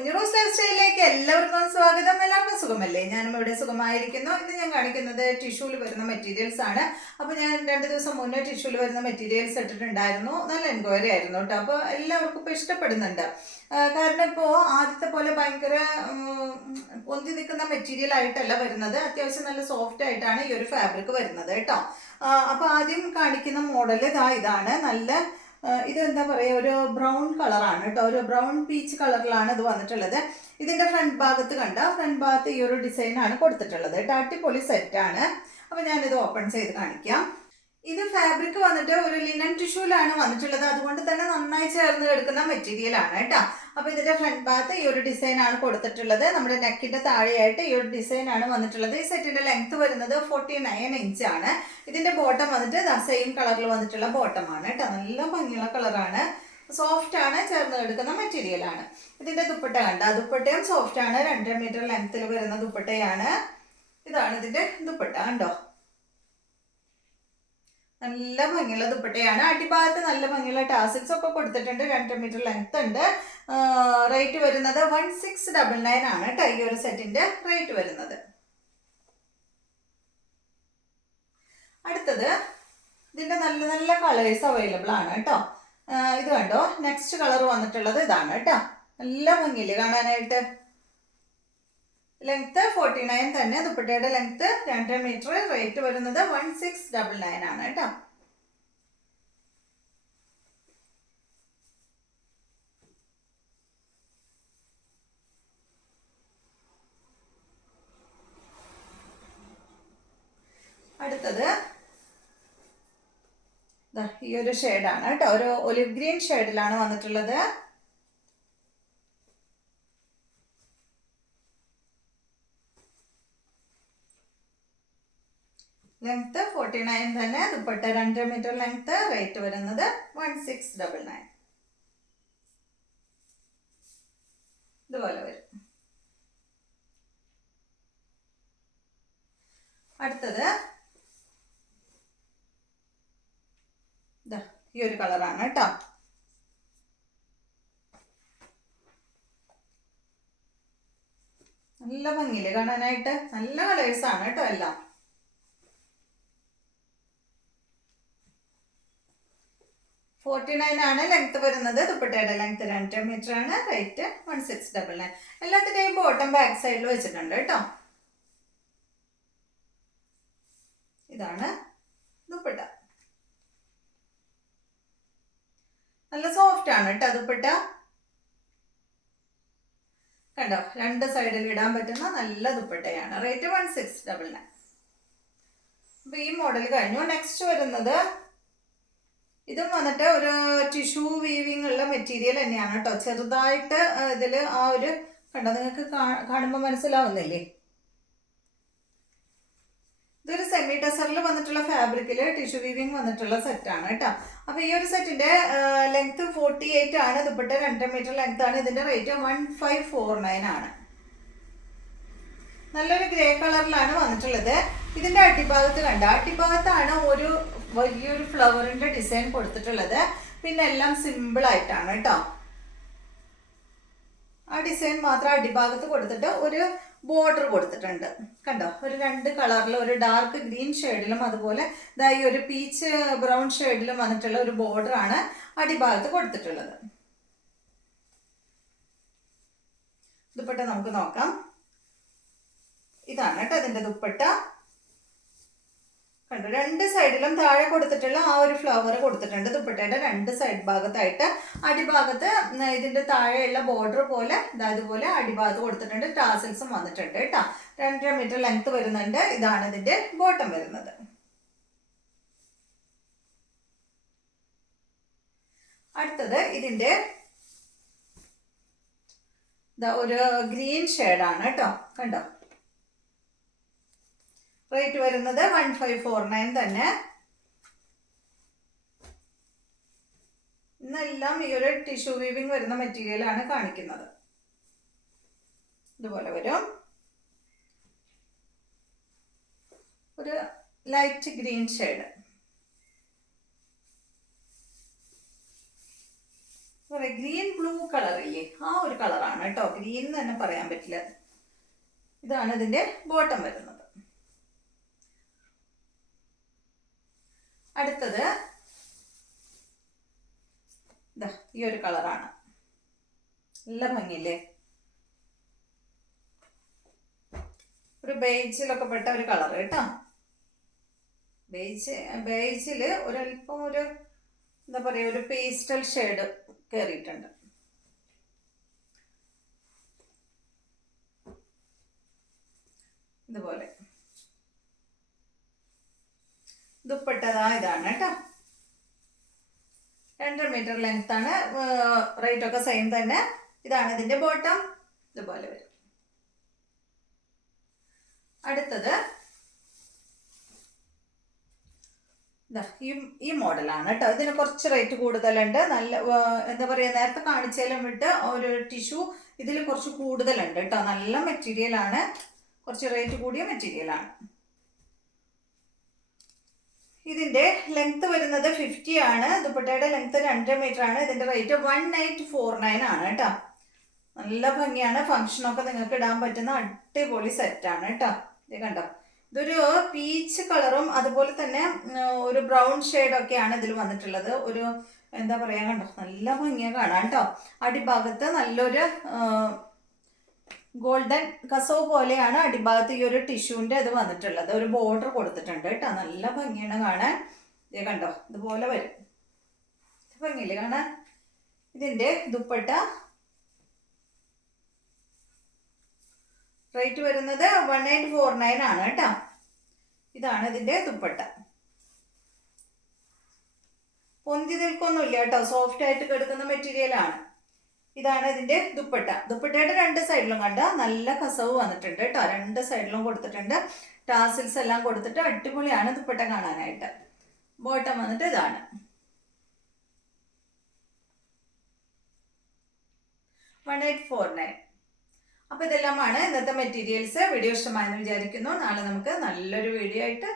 കുഞ്ഞുറോസ് life സ്റ്റൈലിലേക്ക് എല്ലാവർക്കും സ്വാഗതം. എല്ലാവർക്കും സുഖമല്ലേ? ഞാനും ഇവിടെ സുഖമായിരിക്കുന്നു. ഇന്ന് ഞാൻ കാണിക്കുന്നത് ടിഷ്യൂല് വരുന്ന മെറ്റീരിയൽസ് ആണ്. അപ്പോൾ ഞാൻ 2 ദിവസം മുന്നേ ടിഷ്യൂല് വരുന്ന മെറ്റീരിയൽസ് ഇട്ടിട്ടുണ്ടായിരുന്നു. നല്ല എൻക്വയറി ആയിരുന്നു കേട്ടോ. അപ്പോൾ എല്ലാവർക്കും ഇപ്പോൾ ഇഷ്ടപ്പെടുന്നുണ്ട്. കാരണം ഇപ്പോൾ ആദ്യത്തെ പോലെ ഭയങ്കര പൊന്തി നിൽക്കുന്ന മെറ്റീരിയൽ ആയിട്ടല്ല വരുന്നത്. അത്യാവശ്യം നല്ല സോഫ്റ്റ് ആയിട്ടാണ് ഈ ഒരു ഫാബ്രിക് വരുന്നത് കേട്ടോ. അപ്പോൾ ആദ്യം കാണിക്കുന്ന മോഡൽ ഇതാണ്. നല്ല ഇതെന്താ പറയുക, ഒരു ബ്രൗൺ കളറാണ് കേട്ടോ. ഒരു ബ്രൗൺ പീച്ച് കളറിലാണ് ഇത് വന്നിട്ടുള്ളത്. ഇതിൻ്റെ ഫ്രണ്ട് ഭാഗത്ത് ഫ്രണ്ട് ഭാഗത്ത് ഈ ഒരു ഡിസൈനാണ് കൊടുത്തിട്ടുള്ളത് കേട്ടോ. അടിപൊളി സെറ്റാണ്. അപ്പോൾ ഞാനിത് ഓപ്പൺ ചെയ്ത് കാണിക്കാം. ഇത് ഫാബ്രിക് വന്നിട്ട് ഒരു ലിനൻ ടിഷ്യൂലാണ് വന്നിട്ടുള്ളത്. അതുകൊണ്ട് തന്നെ നന്നായി ചേർന്ന് കിടക്കുന്ന മെറ്റീരിയൽ ആണ് കേട്ടോ. അപ്പോൾ ഇതിന്റെ ഫ്രണ്ട് ഭാഗത്ത് ഈ ഒരു ഡിസൈൻ ആണ് കൊടുത്തിട്ടുള്ളത്. നമ്മുടെ നെക്കിന്റെ താഴെയായിട്ട് ഈ ഒരു ഡിസൈൻ ആണ് വന്നിട്ടുള്ളത്. ഈ സെറ്റിന്റെ ലെങ്ത് വരുന്നത് 49 ഇഞ്ച് ആണ്. ഇതിന്റെ ബോട്ടം വന്നിട്ട് സെയിം കളറിൽ വന്നിട്ടുള്ള ബോട്ടം ആണ് കേട്ടോ. നല്ല ഭംഗിയുള്ള കളറാണ്, സോഫ്റ്റ് ആണ്, ചേർന്ന് കിടക്കുന്ന മെറ്റീരിയൽ ആണ്. ഇതിന്റെ ദുപ്പട്ട കണ്ട, ദുപ്പട്ടയും സോഫ്റ്റ് ആണ്. 2 മീറ്റർ ലെങ്ത്തിൽ വരുന്ന ദുപ്പട്ടയാണ്. ഇതാണ് ഇതിന്റെ ദുപ്പട്ട കണ്ടോ. നല്ല ഭംഗിയുള്ള ദുപ്പട്ടയാണ്. അടിഭാഗത്ത് നല്ല ഭംഗിയുള്ള ടാസിൽസ് ഒക്കെ കൊടുത്തിട്ടുണ്ട്. 2 മീറ്റർ ലെങ്ത് ഉണ്ട്. റേറ്റ് വരുന്നത് 1699 ആണ് കേട്ടോ. ഈ ഒരു സെറ്റിന്റെ റേറ്റ് വരുന്നത്. അടുത്തത് ഇതിന്റെ നല്ല നല്ല കളേഴ്സ് അവൈലബിൾ ആണ് കേട്ടോ. ഇത് കണ്ടോ, നെക്സ്റ്റ് കളർ വന്നിട്ടുള്ളത് ഇതാണ് കേട്ടോ. നല്ല ഭംഗിയില്ലേ കാണാനായിട്ട്. ലെങ്ത് 49 തന്നെ. ദുപ്പട്ടയുടെ ലെങ്ത് 2 മീറ്റർ. റേറ്റ് വരുന്നത് 1699 ആണ് കേട്ടോ. അടുത്തത് ഈ ഒരു ഷെയ്ഡാണ് കേട്ടോ. ഒരു ഒലിവ് ഗ്രീൻ ഷെയ്ഡിലാണ് വന്നിട്ടുള്ളത്. ലെങ്ത് 49 തന്നെ. Dupatta 2 metre length. റേറ്റ് വരുന്നത് 1699. ഇതുപോലെ വരും. അടുത്തത് ഈ ഒരു കളറാണ് കേട്ടോ. നല്ല ഭംഗിയില്ലേ കാണാനായിട്ട്. നല്ല കളേഴ്സ് ആണ് കേട്ടോ എല്ലാം. ആണ് ലെങ്ത് വരുന്നത്. ദുപ്പട്ടയുടെ ലെങ്ത് 2 മീറ്റർ ആണ്. റേറ്റ് 1699. എല്ലാത്തിൻ്റെയും ബോട്ടം ബാക്ക് സൈഡിൽ വെച്ചിട്ടുണ്ട് കേട്ടോ. ഇതാണ് ദുപ്പട്ട. നല്ല സോഫ്റ്റ് ആണ് കേട്ടോ ദുപ്പട്ട. കണ്ടോ, 2 സൈഡിൽ ഇടാൻ പറ്റുന്ന നല്ല ദുപ്പട്ടയാണ്. റേറ്റ് 1699. അപ്പൊ ഈ മോഡൽ കഴിഞ്ഞു. നെക്സ്റ്റ് വരുന്നത് ഇതും വന്നിട്ട് ഒരു ടിഷ്യൂ വീവിങ് ഉള്ള മെറ്റീരിയൽ തന്നെയാണ് കേട്ടോ. ചെറുതായിട്ട് ഇതിൽ ആ ഒരു കണ്ടോ, നിങ്ങൾക്ക് കാണുമ്പോൾ മനസ്സിലാവുന്നില്ലേ. ഇതൊരു സെമി ടെസറിൽ വന്നിട്ടുള്ള ഫാബ്രിക്കിൽ ടിഷ്യൂ വീവിങ് വന്നിട്ടുള്ള സെറ്റാണ് കേട്ടോ. അപ്പോൾ ഈ ഒരു സെറ്റിന്റെ ലെങ്ത് 48 ആണ്. ദുപ്പട്ട 2 മീറ്റർ ലെങ്ത് ആണ്. ഇതിന്റെ റേറ്റ് 1549 ആണ്. നല്ലൊരു ഗ്രേ കളറിലാണ് വന്നിട്ടുള്ളത്. ഇതിന്റെ അടിഭാഗത്ത് കണ്ട, അടിഭാഗത്താണ് ഒരു വലിയൊരു ഫ്ലവറിന്റെ ഡിസൈൻ കൊടുത്തിട്ടുള്ളത്. പിന്നെ എല്ലാം സിമ്പിൾ ആയിട്ടാണ് കേട്ടോ. ആ ഡിസൈൻ മാത്രം അടിഭാഗത്ത് കൊടുത്തിട്ട് ഒരു ബോർഡർ കൊടുത്തിട്ടുണ്ട് കണ്ടോ. ഒരു 2 കളറിൽ, ഒരു ഡാർക്ക് ഗ്രീൻ ഷെയ്ഡിലും അതുപോലെ ഈ ഒരു പീച്ച് ബ്രൗൺ ഷെയ്ഡിലും വന്നിട്ടുള്ള ഒരു ബോർഡർ ആണ് അടിഭാഗത്ത് കൊടുത്തിട്ടുള്ളത്. ദുപ്പട്ട നമുക്ക് നോക്കാം. ഇതാണ് കേട്ടോ അതിന്റെ ദുപ്പട്ട. കണ്ടോ, 2 സൈഡിലും താഴെ കൊടുത്തിട്ടുള്ള ആ ഒരു ഫ്ലവർ കൊടുത്തിട്ടുണ്ട്. ദുപ്പട്ടയുടെ 2 സൈഡ് ഭാഗത്തായിട്ട്. അടിഭാഗത്ത് ഇതിന്റെ താഴെയുള്ള ബോർഡർ പോലെ ഇതുപോലെ അടിഭാഗത്ത് കൊടുത്തിട്ടുണ്ട്. ടാസിൽസും വന്നിട്ടുണ്ട് കേട്ടോ. 2 മീറ്റർ ലെങ്ത് വരുന്നുണ്ട്. ഇതാണ് ഇതിന്റെ ബോട്ടം വരുന്നത്. അടുത്തത് ഇതിന്റെ ഒരു ഗ്രീൻ ഷെയ്ഡാണ് കേട്ടോ. കണ്ടോ, റേറ്റ് വരുന്നത് 1549 തന്നെ. ഇന്നെല്ലാം ഈ ഒരു ടിഷ്യൂ വീവിങ് വരുന്ന മെറ്റീരിയൽ ആണ് കാണിക്കുന്നത്. ഇതുപോലെ വരും. ഒരു ലൈറ്റ് ഗ്രീൻ ഷെയ്ഡ്. പറയാം, ഗ്രീൻ ബ്ലൂ കളറില്ലേ, ആ ഒരു കളറാണ് കേട്ടോ. ഗ്രീൻ എന്ന് തന്നെ പറയാൻ പറ്റില്ല. ഇതാണ് ഇതിന്റെ ബോട്ടം വരുന്നത്. അടുത്തത് ഇതാ ഈ ഒരു കളറാണ്. നല്ല ഭംഗിയില്ലേ, ഒരു ബേജിലൊക്കെ പെട്ട ഒരു കളർ കേട്ടോ. ബേജില് ഒരല്പം ഒരു എന്താ പറയാ, ഒരു പേസ്റ്റൽ ഷെയ്ഡ് കയറിയിട്ടുണ്ട്. ഇതുപോലെ ദുപ്പട്ടതാ ഇതാണ് കേട്ടോ. 2.5 മീറ്റർ ലെങ്ത് ആണ്. റേറ്റ് ഒക്കെ സെയിം തന്നെ. ഇതാണ് ഇതിന്റെ ബോട്ടം. ഇതുപോലെ വരും. അടുത്തത് ഈ മോഡലാണ് കേട്ടോ. ഇതിന് കുറച്ച് റേറ്റ് കൂടുതലുണ്ട്. നല്ല എന്താ പറയുക, നേരത്തെ കാണിച്ചാലും വിട്ട് ഒരു ടിഷ്യൂ ഇതിൽ കുറച്ച് കൂടുതലുണ്ട് കേട്ടോ. നല്ല മെറ്റീരിയൽ ആണ്, കുറച്ച് റേറ്റ് കൂടിയ മെറ്റീരിയൽ ആണ്. ഇതിന്റെ ലെങ്ത് വരുന്നത് 50 ആണ്. ദുപ്പട്ടയുടെ ലെങ്ത് 2.5 മീറ്റർ ആണ്. ഇതിന്റെ റേറ്റ് 1849 ആണ് കേട്ടോ. നല്ല ഭംഗിയാണ്. ഫംഗ്ഷനൊക്കെ നിങ്ങൾക്ക് ഇടാൻ പറ്റുന്ന അടിപൊളി സെറ്റാണ് കേട്ടോ. ഇത് കണ്ടോ, ഇതൊരു പീച്ച് കളറും അതുപോലെ തന്നെ ഒരു ബ്രൗൺ ഷെയ്ഡൊക്കെയാണ് ഇതിൽ വന്നിട്ടുള്ളത്. ഒരു എന്താ പറയാ, കണ്ടോ, നല്ല ഭംഗിയാണ് കാണാൻ കേട്ടോ. അടിഭാഗത്ത് നല്ലൊരു ഗോൾഡൻ കസവ് പോലെയാണ് അടിഭാഗത്ത് ഈ ഒരു ടിഷ്യൂവിൻ്റെ ഇത് വന്നിട്ടുള്ളത്. ഒരു ബോർഡർ കൊടുത്തിട്ടുണ്ട് കേട്ടോ. നല്ല ഭംഗിയാണ് കാണാൻ. ഇത് കണ്ടോ, ഇതുപോലെ വരും. ഭംഗിയില്ലേ കാണാൻ. ഇതിൻ്റെ ദുപ്പട്ട റേറ്റ് വരുന്നത് 1849 ആണ് കേട്ടോ. ഇതാണ് ഇതിന്റെ ദുപ്പട്ട. പൊന്തി നിൽക്കൊന്നുമില്ല കേട്ടോ, സോഫ്റ്റ് ആയിട്ട് കിടക്കുന്ന മെറ്റീരിയൽ ആണ്. ഇതാണ് ഇതിന്റെ ദുപ്പട്ട. ദുപ്പട്ടയുടെ 2 സൈഡിലും കണ്ട നല്ല കസവ് വന്നിട്ടുണ്ട് കേട്ടോ. 2 സൈഡിലും കൊടുത്തിട്ടുണ്ട്. ടാസിൽസ് എല്ലാം കൊടുത്തിട്ട് അടിപൊളിയാണ് ദുപ്പട്ട കാണാനായിട്ട്. ബോട്ടം വന്നിട്ട് ഇതാണ്. 1849. അപ്പോൾ ഇതെല്ലാമാണ് ഇന്നത്തെ മെറ്റീരിയൽസ്. വീഡിയോ ഇഷ്ടമായെന്ന് വിചാരിക്കുന്നു. നാളെ നമുക്ക് നല്ലൊരു വീഡിയോ ആയിട്ട്